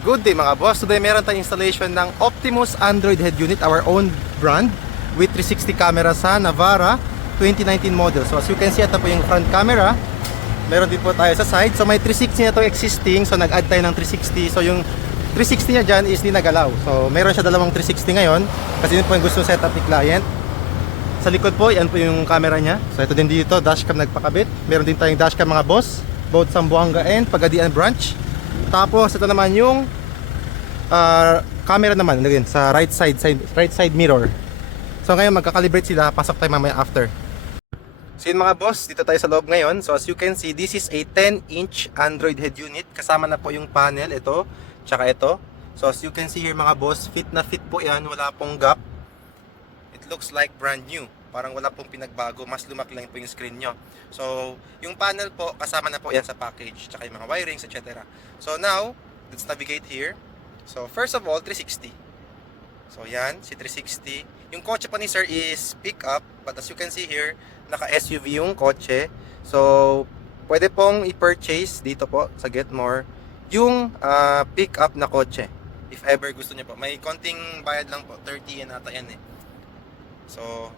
Good day mga boss. Today meron tayong installation ng Optimus Android head unit, our own brand, with 360 camera sa Navara 2019 model. So as you can see, ito po yung front camera. Meron din po tayo sa side. So may 360 na to existing. So nag-add tayo ng 360. So yung 360 niya dyan is di nagalaw. So meron siya dalawang 360 ngayon. Kasi yun po yung gusto setup ni client. Sa likod po, yan po yung camera niya. So ito din dito, dashcam nagpakabit. Meron din tayong dashcam mga boss, both Zamboanga and Pagadian branch. Tapos ito naman yung camera naman again, sa right side mirror. So ngayon magka-calibrate sila, pasok tayo mamaya after. So yun mga boss, dito tayo sa loob ngayon. So as you can see, this is a 10-inch Android head unit. Kasama na po yung panel, ito, tsaka ito. So as you can see here mga boss, fit na fit po yan, wala pong gap. It looks like brand new. Parang wala pong pinagbago, mas lumaki lang po yung screen nyo. So yung panel po, kasama na po yan sa package, tsaka yung mga wirings, etc. So now, let's navigate here. So first of all, 360. So yan, si 360. Yung kotse pa ni sir is pick up, but as you can see here, naka SUV yung kotse. So pwede pong i-purchase dito po sa Get More yung pick up na kotse. If ever gusto niyo po. May konting bayad lang po, 30 yan ata yan eh. So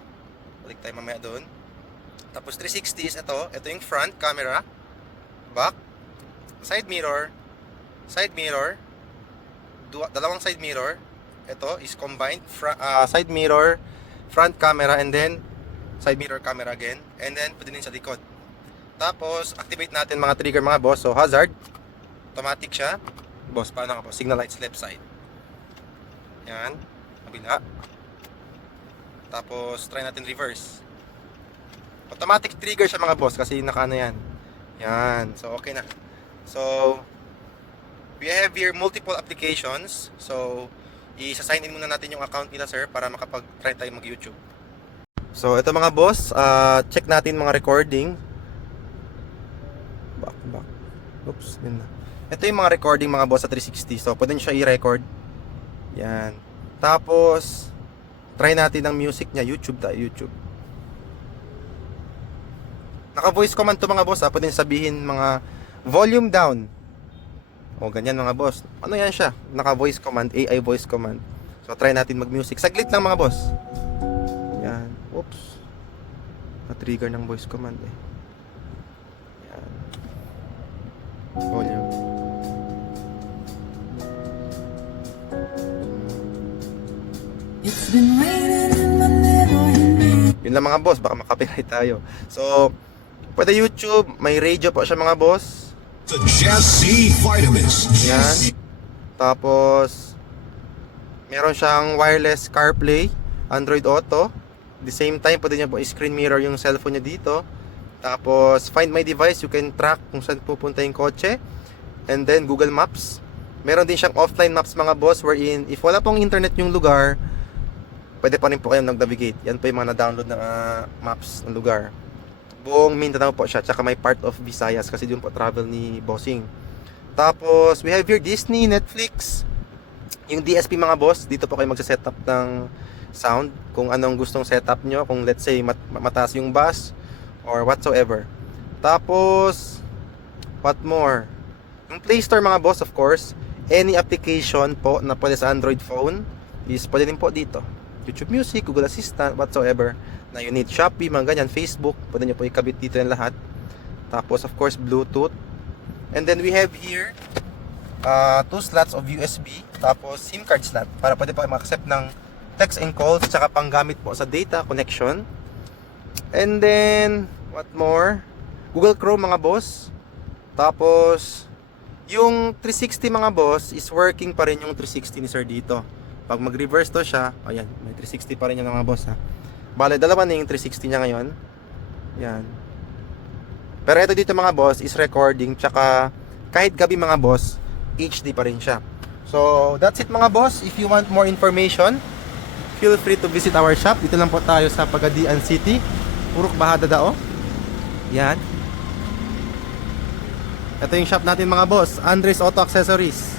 balik tayo mamaya doon. Tapos 360 is ito yung front camera, back, side mirror, dalawang side mirror. Ito is combined side mirror, front camera, and then side mirror camera again, and then pwede din sa likod. Tapos activate natin mga trigger mga boss. So hazard, automatic siya. Boss, paano nga po? Signal lights left side. Yan, kabila. Tapos try natin reverse. Automatic trigger siya mga boss kasi nakaano yan. Yan, so okay na. So we have here multiple applications. So i-sign in muna natin yung account nila sir para makapag-try tayo mag-YouTube. So ito mga boss, check natin mga recording. Back. Oops, yun na. Ito yung mga recording mga boss sa 360. So pwede nyo siya i-record. Yan. Tapos try natin ang music niya, YouTube. Naka-voice command to mga boss, pwede sabihin mga volume down. O ganyan mga boss. Ano yan siya? Naka-voice command, AI voice command. So try natin mag-music. Saglit lang mga boss. Yan. Oops. Na-trigger ng voice command eh. Yan. Volume. It's been raining in Manila. Yun lang mga boss, baka makapiright tayo. So, pwede YouTube, may radio po siya mga boss. The Jesse Vitamins. Yan. Tapos, meron siyang wireless CarPlay, Android Auto. At the same time, pwede niya po i-screen mirror yung cellphone niya dito. Tapos, find my device, you can track kung saan pupunta yung kotse. And then, Google Maps. Meron din siyang offline maps mga boss, wherein if wala pong internet yung lugar, pwede pa rin po kayong nag-navigate. Yan po yung mga na-download na maps ng lugar. Buong Mindanao po siya. Tsaka may part of Visayas kasi doon po travel ni Bossing. Tapos, we have here Disney, Netflix. Yung DSP mga boss, dito po kayo magsa-setup ng sound. Kung anong gustong setup nyo. Kung let's say mataas yung bass or whatsoever. Tapos, what more? Yung Play Store mga boss, of course. Any application po na pwede sa Android phone is pwede din po dito. YouTube Music, Google Assistant, whatsoever na you need. Shopee, mga ganyan, Facebook, pwede nyo po ikabit dito yung lahat. Tapos of course Bluetooth. And then we have here 2 slots of USB, tapos SIM card slot para pwede po mag-accept ng text and calls, tsaka panggamit po sa data connection. And then what more? Google Chrome mga boss. Tapos yung 360 mga boss is working pa rin yung 360 ni sir dito. Pag mag-reverse to siya, ayan, may 360 pa rin yan mga boss ha. Bale, dalawa na yung 360 niya ngayon. Yan. Pero ito dito mga boss is recording, tsaka kahit gabi mga boss, HD pa rin siya. So, that's it mga boss. If you want more information, feel free to visit our shop. Dito lang po tayo sa Pagadian City, Purok Bahada Dao. Yan. Ito yung shop natin mga boss, Andres Auto Accessories.